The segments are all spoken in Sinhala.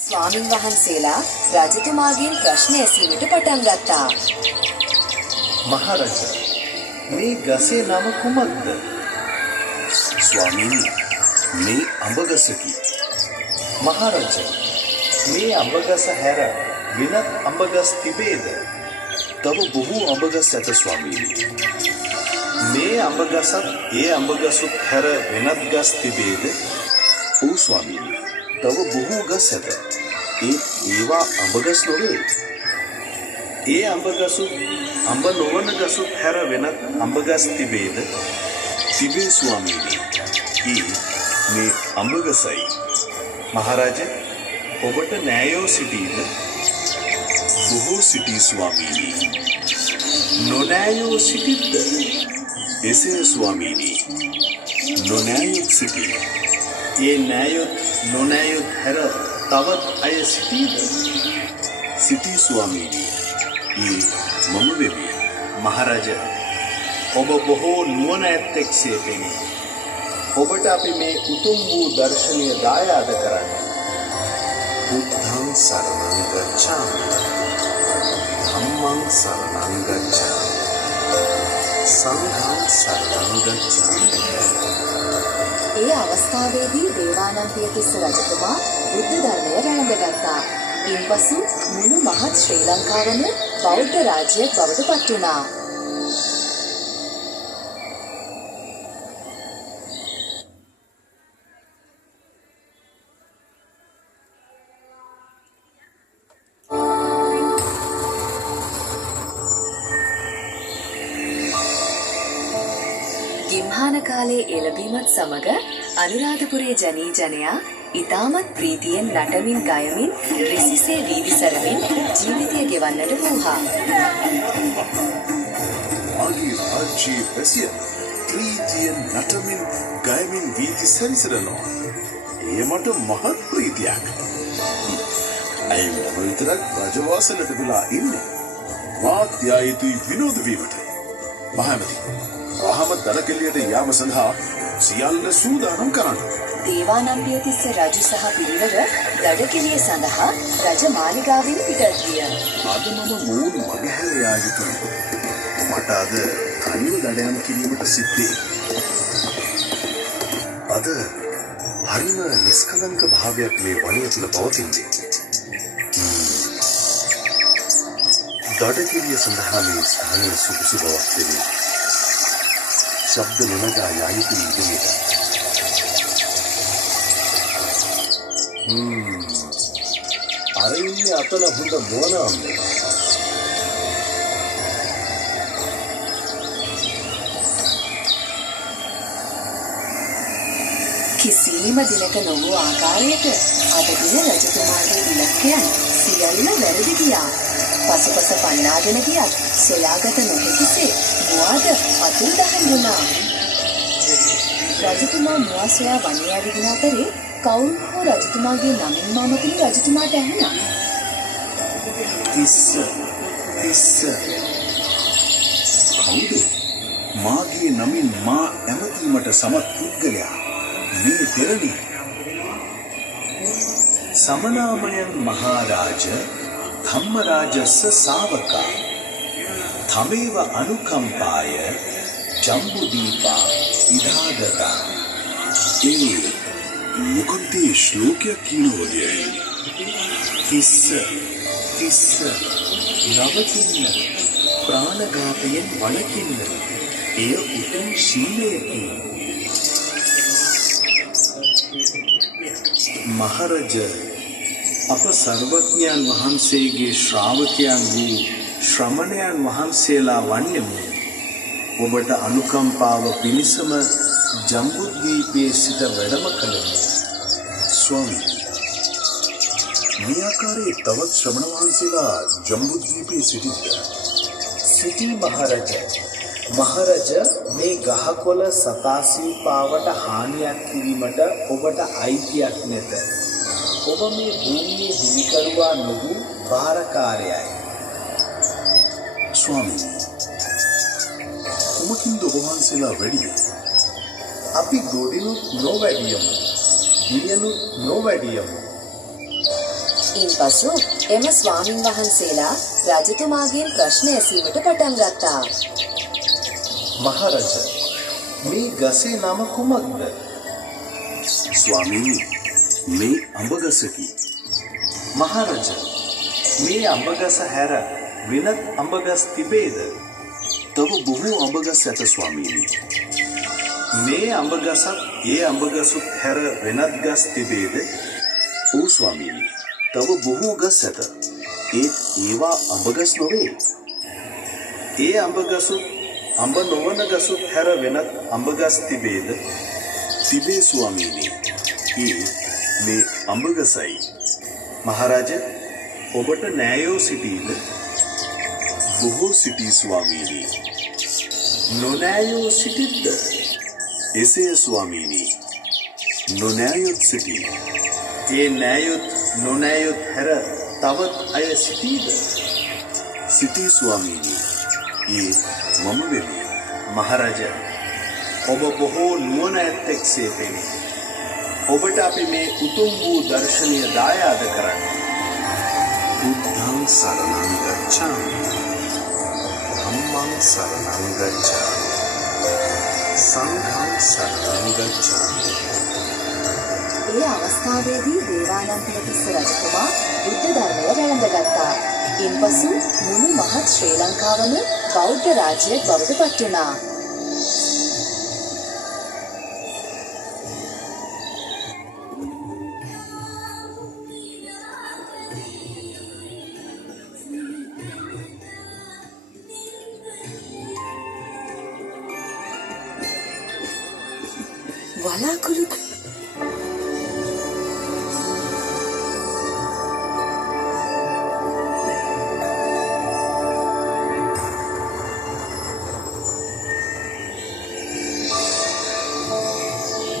ස්වාමින් වහන්සේලා රජතුමාගෙන් ප්‍රශ්න ඇසීමට පටන් ගත්තා. මහරජා, මේ ගසේ නම කුමක්ද? ස්වාමීනි, මේ අඹගසකි. මහරජා, මේ අඹගස හැර වෙනත් අඹගස් තිබේද? තව බොහෝ අඹගස් ඇත ස්වාමීනි. මේ අඹගසත් ඒ අඹගසුත් හැර වෙනත් ගස් තිබේද? ඔව් ස්වාමීනි, තව බොහෝ ගස් ඇත. ඒවා අඹගස් නොවේ. ඒ අඹගසුත් අඹ නොවන ගසුත් හැර වෙනත් අඹගස් තිබේද? තිබේ ස්වාමීනි. මේ අඹගසයි. මහරජා, ඔබට නෑයෝ සිටීද? බොහෝ සිටී ස්වාමීනි. නොනෑයෝ සිටිද්ද? එසේ ස්වාමීනි. නොනෑයොත් සිටී. ඒ නෑයොත් නොනෑයොත් හැර තවත් අය සිටීද? සිටී ස්වාමීනි. මම වෙමි. මහරජා, ඔබ බොහෝ නුවණ ඇත්තෙක්සේ පෙනේ. ඔබට අපි මේ උතුම් වූ දර්ශනය දායාද කරන්න. බුද්ධං සරණං ගච්ඡාමි. ධම්මං සරණං ගච්ඡාමි. සංඝං සරණං ගච්ඡාමි. ඒ අවස්ථාවේදී දේවානම්පියතිස්ස රජතුමා බුද්ධ ධර්මය වැළඳගත්තා. ඉන්පසු මුළු මහත් ශ්‍රී ලංකාවම බෞද්ධ රාජ්‍යයක් බවට පත් වුණා. ගිම්හාන කාලයේ එළඹීමත් සමග අනුරාධපුරයේ ජනී ජනයා ඉතාමත් ප්‍රීතියෙන් නටමින් ගයමින් රිසිසේ වීදි සරමින් ජීවිතය ගෙවන්නට වූහා. මාගේ රාජ්‍යයේ පැසිය ප්‍රීතියෙන් නටමින් ගයමින් වීදි සැරිසරනවා. ඒ මට මහත් ප්‍රීතියක්. ඇයි මම විතරක් රජවාසලට වෙලා ඉන්නේ? මාත් යා යුතුයි විනෝද වීමට. මහමැති, රහම දරකෙළියට යාම සඳහා සියල්ල සූදානම් කරන්න. දේවානම්පියතිස්ස රජු සහ පිරිවර දඩකෙළිය සඳහා රජ මාලිගාවෙන් පිටත් විය. අද මම මූණු මගහැර යා යුතුයි. මට අද තනිව දඩයම් කිරීමට සිද්ධේ. අද හරිම නිස්කලංක භාවයක් මේ වනය තුළ පවතින්නේ. දඩකෙළිය සඳහා මේ ස්ථානයේ සුදුසු බවක් දෙන්නේ. ශබ්ද නොනගා යා යුතුයි ඉදිරියට. අර ඉන්නේ අතන හොඳ මොනවාද? කිසිම දිනක නොවූ ආකාරයට අද දින රජතුමාගේ ඉලක්කයන් සියල්ල වැරදි ගියා. පසුපස පන්නාගෙන ගියත් සොයාගත නොහැකිසේ මුවාද අතුරුදහන් වුණා. රජතුමා මුවා සොයා වනයේ ඇවිදින අතරේ කවුරු හෝ රජතුමාගේ නමින් මාමතුළු රජතුමාට ඇහුණා. තිස්ස. කවුද? මාගේ නමින් මා ඇමතීමට සමත් පුද්ගලයා මේ දෙරණිය. සමනාමයන් මහරජ ධම්මරාජස්ස ශාවකා තමේව අනුකම්පාය ජම්බුදීපා ඉදාදතා. මොකක්ද ශ්ලෝකයක් කියනෝදයයි? තිස්ස නවතින්න, ප්‍රාණඝාතයෙන් වළකින්න. එය උතුම් ශීලයකි. මහරජ, අප සර්වඥයන් වහන්සේගේ ශ්‍රාවකයන් වූ ශ්‍රමණයන් වහන්සේලා වන්නෙමු. ඔබට අනුකම්පාව පිණිසම ජම්බුද්වීපයේ සිට වැඩම කළෙමු. ස්වාමී, මේ ආකාරයේ තවත් ශ්‍රමණ වහන්සේලා ජම්බුද්වීපයේ සිටිද්ද? සිටී මහරජ. මහරජ, මේ ගහකොළ සතාසීපාවට හානියක් කිරීමට ඔබට අයිතියක් නැත. ඔබ මේ භූමියේ හිමිකරුවා නොවූ භාරකාරයයි. ස්වාමී, කුමකින්ද ඔබ වහන්සේලා වැඩිය? අපි ගොඩිනුත් නොවැඩියමු, දියනුත් නොවැඩියමු. ඉන්පසු එම ස්වාමින් වහන්සේලා රජතුමාගෙන් ප්‍රශ්න ඇසීමට පටන් ගත්තා. මහරජ, මේ ගසේ නම කුමක්ද? ස්වාමීනි, මේ අඹගසකි. මහරජ, මේ අඹගස හැර වෙනත් අඹගස් තිබේද? තව බොහෝ අඹගස් ඇත ස්වාමීනි. මේ අඹගසත් ඒ අඹගසුත් හැර වෙනත් ගස් තිබේද? ඔව් ස්වාමීනි, තව බොහෝ ගස් ඇත. ඒත් ඒවා අඹගස් නොවේ. ඒ අඹගසුත් අඹ නොවන ගසුත් හැර වෙනත් අඹගස් තිබේද? තිබේ ස්වාමීනි. ඒ මේ අඹගසයි. මහරජ, ඔබට නෑයෝ සිටීද? බොහෝ සිටී ස්වාමීනි. නොනෑයෝ සිටිද්ද? එසේ ස්වාමීනි. නොනෑයොත් සිටී. ඒ නෑයොත් නොනෑයොත් හැර තවත් අය සිටීද? සිටී ස්වාමීනි. ඒ මම වෙමි. මහරජ, ඔබ බොහෝ නුවණ ඇත්තෙක්සේ පෙනේ. ඔබට අපි මේ උතුම් වූ දර්ශනය දායාද කරන්නේ. බුද්ධං සරණං ගච්ඡාමි. ධම්මං සරණං ගච්ඡාමි. සංඝං සරණං ගච්ඡාමි. ඒ අවස්ථාවේදී දේවානම්පියතිස්ස රජතුමා බුද්ධ ධර්මය වැළඳගත්තා. ඉන්පසු මුළු මහත් ශ්‍රී ලංකාවම බෞද්ධ රාජ්‍යයක් බවට පත් වුණා. වලාකුළු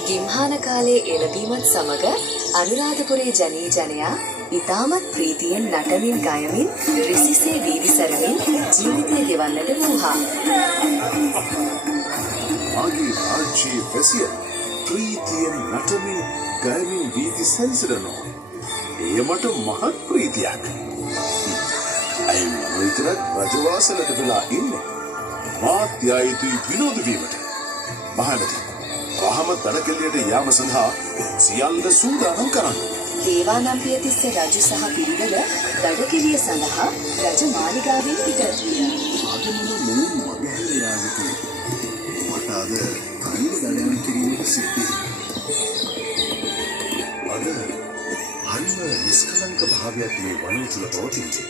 ගිම්හාන කාලයේ එළඹීමත් සමග අනුරාධපුරයේ ජනී ජනයා ඉතාමත් ප්‍රීතියෙන් නටමින් ගයමින් රිසිසේ වීදි සරමින් ජීවිතය ගෙවන්නට වූහා. ආගේ රාජ්‍යයේ වැසියන් ප්‍රීතියෙන් නටමින් ගයමින් වීදි සැරිසරනවා. එය මට මහත් ප්‍රීතියක්. අයි මම විතරක් රජවාසලට වෙලා ඉන්නේ. මාත් යා යුතුයි විනෝද වීමට. මහණනි, වහම තනකෙලියට යාම සඳහා සියල්ල සූදානම් කරන්න. දේවානම්පියතිස්ස රජු සහ පිරිවර දඩකෙළිය සඳහා රජ මාලිගාවෙන් පිටත් විය. අද මම මොවුන් මගහැර යා යුතුයි. මට අද කලින් දඩයම් කිරීමට සිද්ධ අද හරිම නිස්කලංක භාවයක් මේ වනය තුළ පවතින්නේ.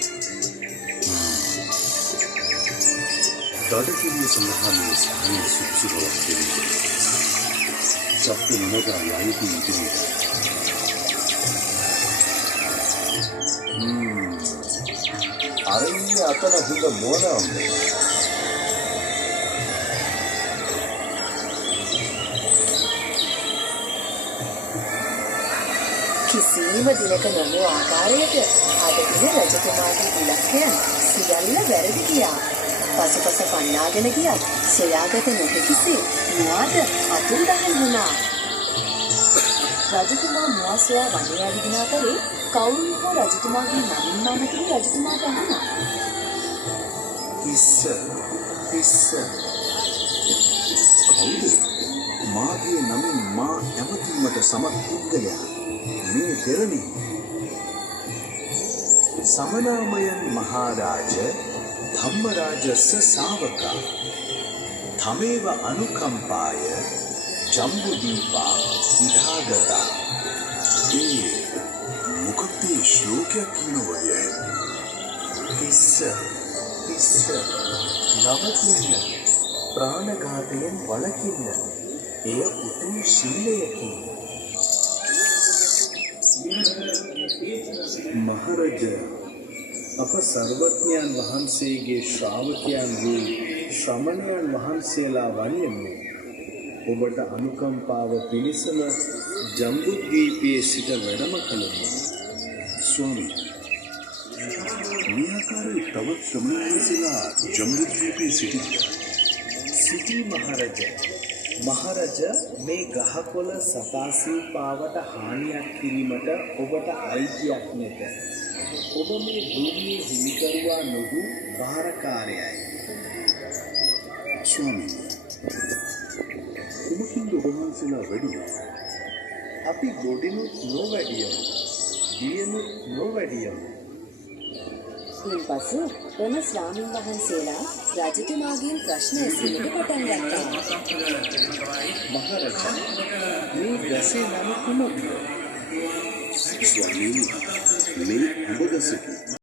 දඩකෙළිය සඳහා මේ ස්ථානයේ සුදුසු බවක් පෙනෙන්නේ. සත්‍ය නොනගා යා යුතුයි ඉතිරියට. අරන්නේ අතන හොඳ මොනවාද? කිසිම දිනක නොවූ ආකාරයට අද දින රජතුමාගේ ඉලක්කයන් සියල්ල වැරදි ගියා. පසුපස පන්නාගෙන ගියත් සොයාගත නොහැකිසේ මුවාද අතුරුදහන් වුණා. රජතුමා මුවා සොයා වනයේ ඇවිදින අතරේ කවුරු හෝ රජතුමාගේ නමින් නමකින් රජතුමාට අහුණා. පිස්ස. කවුද? මාගේ නමින් මා ඇමතීමට සමත් පුද්ගලයා මේ දෙරණි. समनामयन महाराज धम्मराजस्य सावका तमेव अनुकंपाय जम्बुदीपा इधागता. මොකක්ද ශ්ලෝකයක් කියන වගේ? පිස්ස නවතින්න ප්‍රාණඝාතයෙන් වළකින්න එය උතුම් ශීලයකි. මහරජ, අප සර්වඥයන් වහන්සේගේ ශ්‍රාවකයන් වූ ශ්‍රමණයන් වහන්සේලා වන්නෙමු. ඔබට අනුකම්පාව පිණිසම ජම්බුද්වීපයේ සිට වැඩම කළෙමු. ස්වාමී, මේ ආකාරයේ තවත් ශ්‍රමණයන් වහන්සේලා ජම්බුද්වීපයේ සිටිද? සිටි මහරජ. මහරජ මේ ගහකොළ සතාසිව්පාවට හානියක් කිරීමට ඔබට අයිතියක් නැත. ඔබ මේ භූමියේ හිමිකරුවා නොවූ භාරකාරයයි. ස්වාමීනි, කුමකින්ද ඔබ වහන්සේලා වැඩිය? අපි ගොඩිනුත් නොවැඩියමු. දියනුත් නොවැඩියමු. ඉන්පසු එම ස්වාමීන් වහන්සේලා රජතුමාගෙන් ප්‍රශ්න ඇසීමට පටන් ගත්තා. මහරජ මේ ගසේ නම කුමක්ද? ස්වාමීනි, මේ උඹ ගසකි.